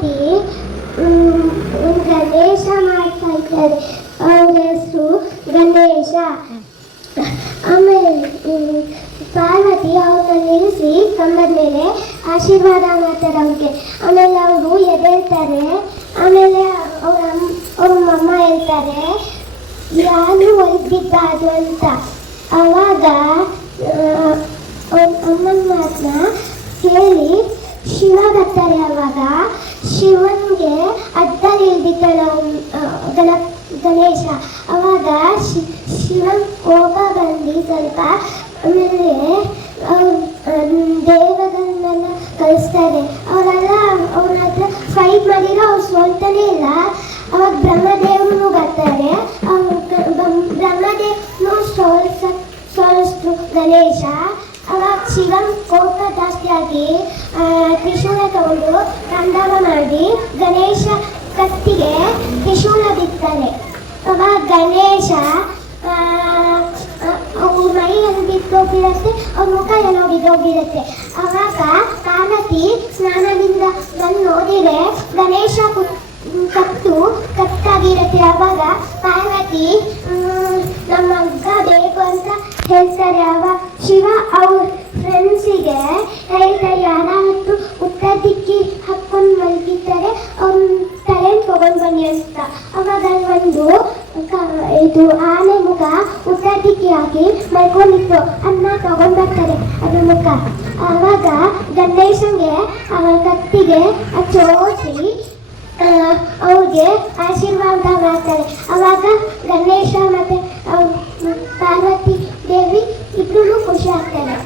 ಪಾರ್ವತಿ ಗಣೇಶ ಮಾಡ್ತಾ ಇದ್ದಾರೆ. ಅವ್ರ ಹೆಸರು ಗಣೇಶ. ಆಮೇಲೆ ಪಾರ್ವತಿ ಅವ್ರನ್ನ ನಿಲ್ಲಿಸಿ ಕಂಬದ ಮೇಲೆ ಆಶೀರ್ವಾದ ಮಾಡ್ತಾರೆ ಅವ್ರಿಗೆ. ಆಮೇಲೆ ಅವರು ಎದ್ದೇಳ್ತಾರೆ. ಆಮೇಲೆ ಅವ್ರ ಅಮ್ಮ ಹೇಳ್ತಾರೆ ಯಾರು ಒಯ್ದಿದ್ದಾದು ಅಂತ. ಆವಾಗ ಅಮ್ಮನ ಮಾತನ್ನ ಕೇಳಿ ಶಿವ ಬರ್ತಾರೆ. ಆವಾಗ ಶಿವನ್ಗೆ ಅಡ್ಡ ನಿಲ್ಬಿದ್ದಾಳೆ ಗಣೇಶ. ಅವಾಗ ಶಿವನ್ ಕೋಪ ಬಂದು ಸ್ವಲ್ಪ. ಆಮೇಲೆ ದೇವಗಳನ್ನೆಲ್ಲ ಕಳಿಸ್ತಾರೆ. ಅವರೆಲ್ಲ ಅವ್ರ ಹತ್ರ ಫೈಟ್ ಮಾಡಿರೋ ಅವ್ರು ಸೋಲ್ತಾನೆ ಇಲ್ಲ. ಅವಾಗ ಬ್ರಹ್ಮದೇವ್ರು ಬರ್ತಾರೆ. ಬ್ರಹ್ಮದೇವ್ನು ಸೋಲಿಸ್ತು ಗಣೇಶ. ಅವಾಗ ಶಿವನ್ ಕೋಪ ಜಾಸ್ತಿ ಆಗಿ ತ್ರಿಶೂಲ ತಗೊಂಡು ತಾಂಡವ ಮಾಡಿ ಗಣೇಶ ಕತ್ತಿಗೆ ತ್ರಿಶೂಲ ಬಿಡ್ತಾನೆ. ಅವಾಗ ಗಣೇಶ ಅವ್ರ ಮೈ ಎಲ್ಲ ಬಿದ್ದೋಗಿರುತ್ತೆ, ಅವ್ರ ಮುಖ ಎಲ್ಲ ಬಿದ್ದೋಗಿರುತ್ತೆ. ಅವಾಗ ಪಾರ್ವತಿ ಸ್ನಾನದಿಂದ ಬಂದು ನೋಡಿದ್ರೆ ಗಣೇಶ ಕತ್ತಾಗಿರುತ್ತೆ. ಅವಾಗ ಪಾರ್ವತಿ ನಮ್ಮ ಮಗ ಬೇಕು ಅಂತ ಹೇಳ್ತಾರೆ. ಅವಾಗ ಶಿವ ಅವ್ರ ಫ್ರೆಂಡ್ಸಿಗೆ ಹೇಳ್ತಾರೆ ಯಾರಾದ್ರೂ ಉತ್ತರ ದಿಕ್ಕಿ ಹಾಕೊಂಡು ಮಲಗಿದ್ದಾರೆ ಅವ್ರ ತಲೆ ತಗೊಂಡು ಬನ್ನಿ ಅಂತ. ಅವಾಗ ಒಂದು ಇದು ಆನೆ ಮುಖ ಉತ್ತರ ದಿಕ್ಕಿ ಹಾಕಿ ಮಲ್ಕೊಂಡಿತ್ತು, ಅದನ್ನ ತಗೊಂಡ್ ಬರ್ತಾರೆ ಅದ್ರ ಮುಖ. ಆವಾಗ ಗಣೇಶನ್ಗೆ ಅವರ ಕತ್ತಿಗೆ ಚೋಸಿ ಅವ್ರಿಗೆ ಆಶೀರ್ವಾದ ಮಾಡ್ತಾರೆ. ಅವಾಗ ಗಣೇಶ ಮತ್ತೆ ಪಾರ್ವತಿ ದೇವಿ ಇಬ್ರು ಖುಷಿ ಆಗ್ತಾರೆ.